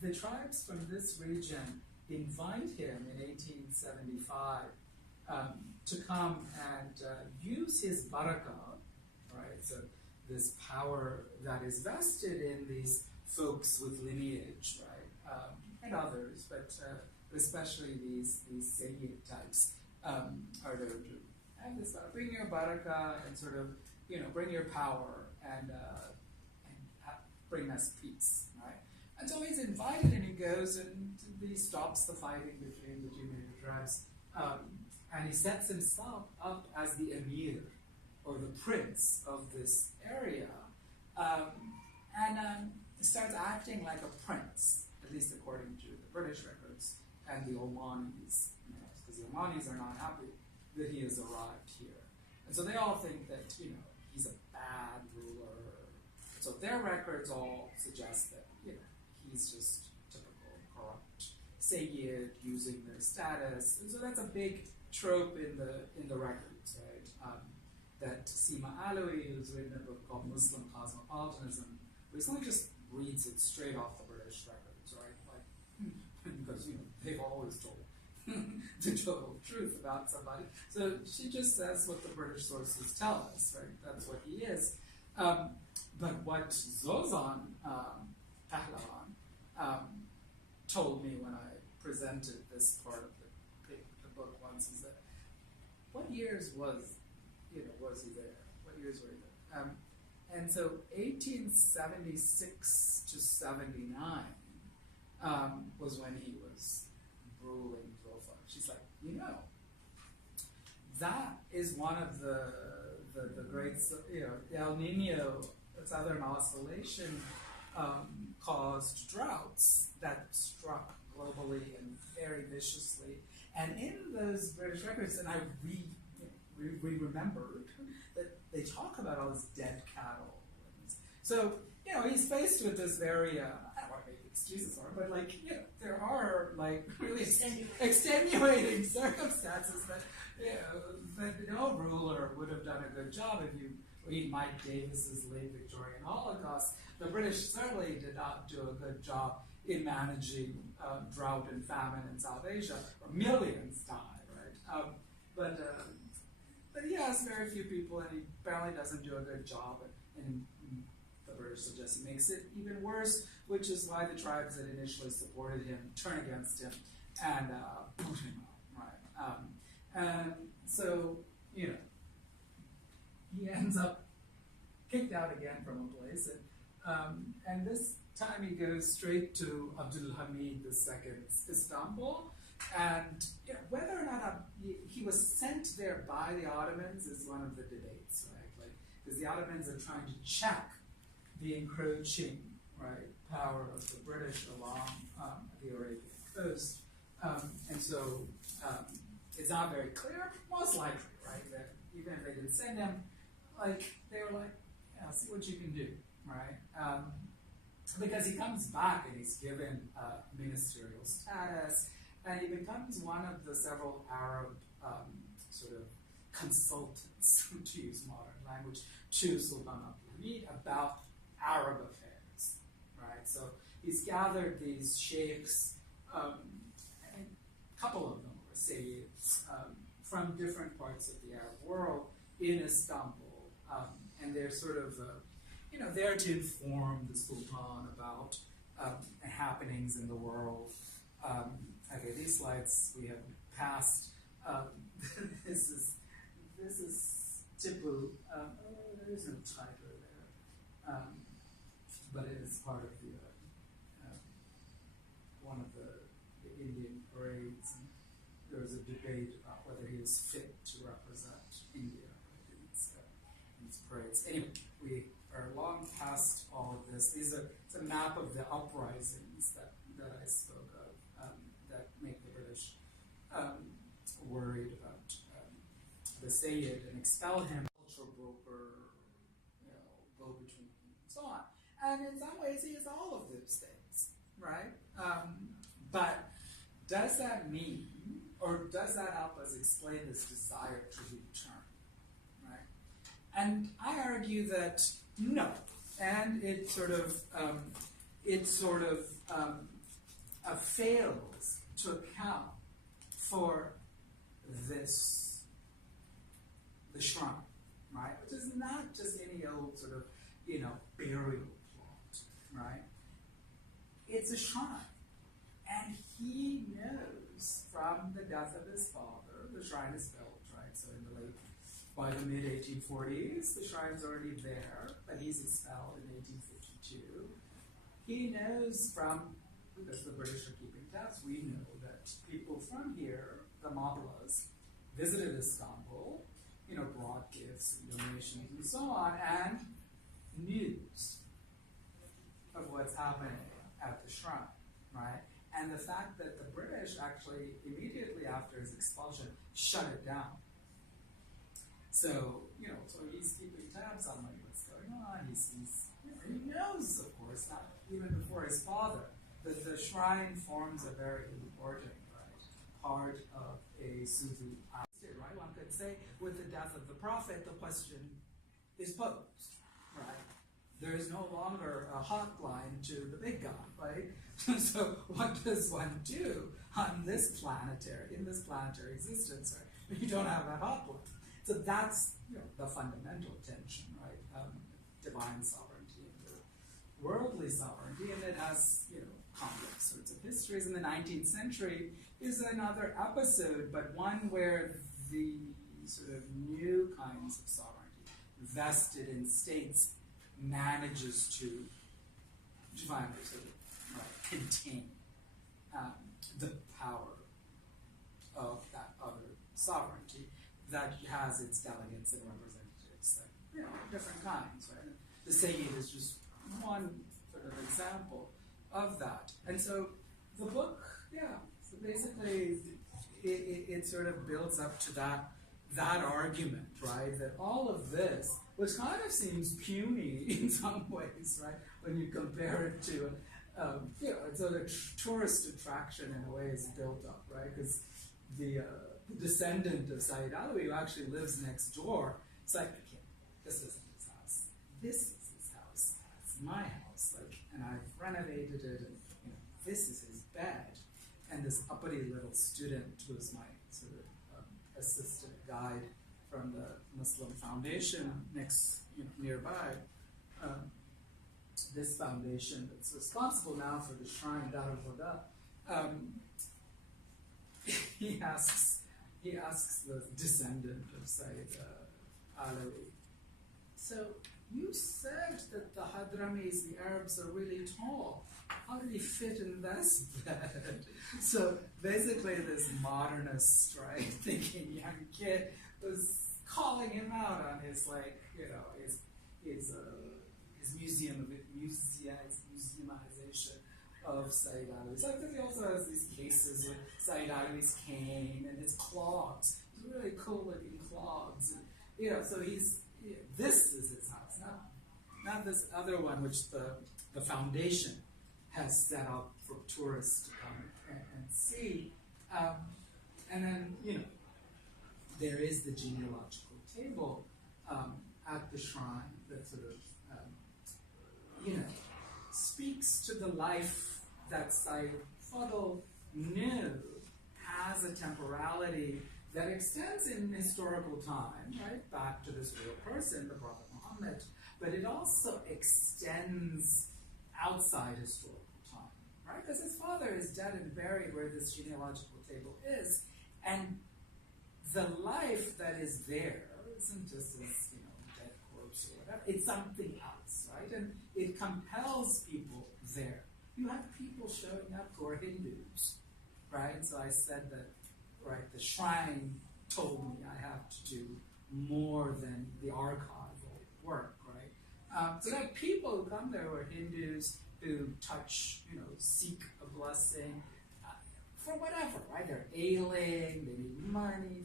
the tribes from this region invite him in 1875 to come and use his barakah, right? So this power that is vested in these folks with lineage, right, and others, but especially these Sayyid types are there to have this bring your barakah and sort of bring your power and bring us peace, right? And so he's invited, and he goes and he stops the fighting between the two major tribes, and he sets himself up as the emir, or the prince of this area, and starts acting like a prince, at at least according to the British records and the Omanis, because the Omanis are not happy that he has arrived here. And so they all think that, he's a bad ruler. So their records all suggest that, he's just typical corrupt Sayyid using their status. And so that's a big trope in the records, right? That Sima Alawi, who's written a book called Muslim Cosmopolitanism, recently just reads it straight off the British records, right? Like, because they've always told the total truth about somebody. So she just says what the British sources tell us, right? That's what he is. But what Zozan Pahlavan told me when I presented this part of the book once is that what years was he there? What years were he there? And so 1876 to 79 was when he was ruling Zulfa. She's like, that is one of the great, El Nino, Southern Oscillation, caused droughts that struck globally and very viciously. And in those British records, and we remembered that they talk about all this dead cattle. So, he's faced with this very, I don't want to make excuses for it, but there are really extenuating circumstances that, that no ruler would have done a good job. If you read Mike Davis's late Victorian Holocaust, the British certainly did not do a good job in managing drought and famine in South Asia, where millions died, right? But he has very few people, and he apparently doesn't do a good job. And the British suggest he makes it even worse, which is why the tribes that initially supported him turn against him and boot him out, right? And so, he ends up kicked out again from a place, and this time he goes straight to Abdul Hamid II's Istanbul. And whether or not he was sent there by the Ottomans is one of the debates, right? Because the Ottomans are trying to check the encroaching, right, power of the British along the Arabian coast, and so it's not very clear. Most likely, right, that even if they didn't send him, they were like, see what you can do, right? Because he comes back and he's given ministerial status. And he becomes one of the several Arab sort of consultants, to use modern language, to Sultan Abdul Hamid about Arab affairs, right? So he's gathered these sheikhs, and a couple of them were Sayyids, from different parts of the Arab world in Istanbul, and they're sort of, there to inform the Sultan about happenings in the world. Okay, these slides we have passed. This is Tipu. There is no title there, but it is part of the one of the Indian parades. And there was a debate about whether he is fit to represent India in these parades. Anyway, we are long past all of this. It's a map of the uprisings that I spoke of. That make the British worried about the Sayyid and expel him, cultural broker, go between, and so on. And in some ways, he is all of those things, right? But does that mean, or does that help us explain this desire to return, right? And I argue that no, and it sort of fails to account for this, the shrine, right? Which is not just any old sort of, burial plot, right? It's a shrine. And he knows from the death of his father, the shrine is built, right? So by the mid-1840s, the shrine's already there, but he's expelled in 1852. He knows because the British are keeping tabs, we know that people from here, the Mablas, visited Istanbul, brought gifts and donations and so on, and news of what's happening at the shrine. right? And the fact that the British actually, immediately after his expulsion, shut it down. So, so he's keeping tabs on like what's going on. He knows, of course, not even before his father, that the shrine forms a very important, part of a Sufi atmosphere, right? One could say, with the death of the prophet, the question is posed, right? There is no longer a hotline to the big God, right? So what does one do in this planetary existence, right? When you don't have that hotline. So that's the fundamental tension, right? Divine sovereignty and worldly sovereignty, and it has complex sorts of histories. In the 19th century is another episode, but one where the sort of new kinds of sovereignty vested in states manages to finally sort of contain the power of that other sovereignty that has its delegates and representatives, different kinds, right? The Sayyid is just one sort of example of that. And so the book, so basically it sort of builds up to that argument, right? That all of this, which kind of seems puny in some ways, right? When you compare it to, so the tourist attraction in a way is built up, right? Because the descendant of Sayyid Alawi, who actually lives next door, it's like, okay, this isn't his house. This is his house. It's my house, and I've renovated it, and this is his bed. And this uppity little student, who is my sort of assistant guide from the Muslim Foundation nearby, this foundation that's responsible now for the shrine Dar al-Huda, he asks the descendant of Sayyid Alawi, so you said that the Hadramis, the Arabs, are really tall. How did he fit in this bed? So basically this modernist, right, thinking young kid was calling him out on his museumization of Sayyid Alawi. So he also has these cases with Sayyid Alawi's cane and his clogs. He's really cool looking clogs. And, so this is his house, not this other one which the foundation has set up for tourists to come and see. And then, there is the genealogical table at the shrine that sort of, speaks to the life that Sayyid Fadl knew has a temporality that extends in historical time, right, back to this real person, the Prophet Muhammad, but it also extends outside historical time, right? Because his father is dead and buried where this genealogical table is, and the life that is there isn't just this, dead corpse or whatever. It's something else, right? And it compels people there. You have people showing up who are Hindus, right? So I said that, right, the shrine told me I have to do more than the archival work, right? So you have people who come there who are Hindus, who touch, seek a blessing for whatever, right? They're ailing, they need money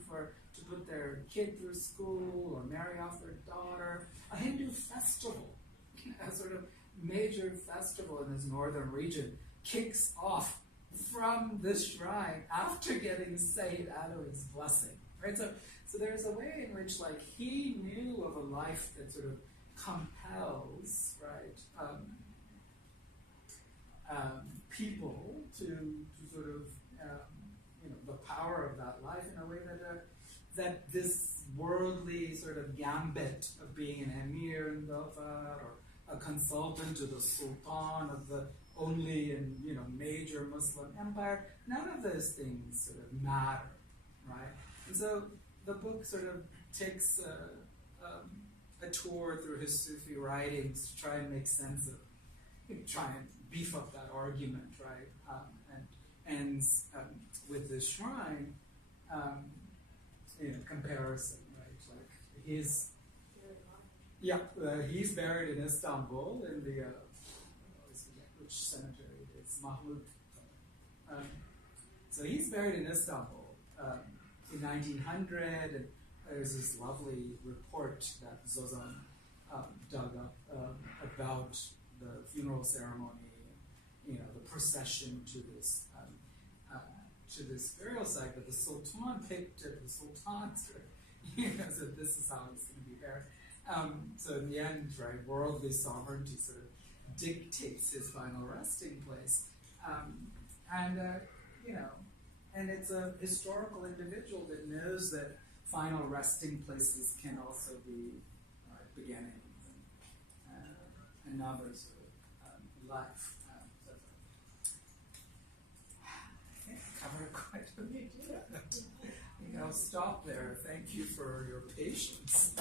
to put their kid through school or marry off their daughter. A Hindu festival, a sort of major festival in this northern region, kicks off from this shrine after getting Sayyid Alawi's blessing, right? So there's a way in which, he knew of a life that sort of compels, right, people to sort of, the power of that life in a way that this worldly sort of gambit of being an emir in Dhofar or a consultant to the sultan of the only and major Muslim empire, none of those things sort of matter, right? And so the book sort of takes a tour through his Sufi writings to try and make sense of, try and beef up that argument, right? And ends with the shrine comparison, right? He's buried in Istanbul in the which cemetery it is, Mahmud So he's buried in Istanbul in 1900, and there's this lovely report that Zozan dug up about the funeral ceremony, the procession to this burial site. But the Sultan picked it. The Sultan sort of, said this is how it's going to be buried. So in the end, right, worldly sovereignty sort of dictates his final resting place, and it's a historical individual that knows that final resting places can also be beginnings and another sort of life. I think I covered quite a bit. I think I'll stop there. Thank you for your patience.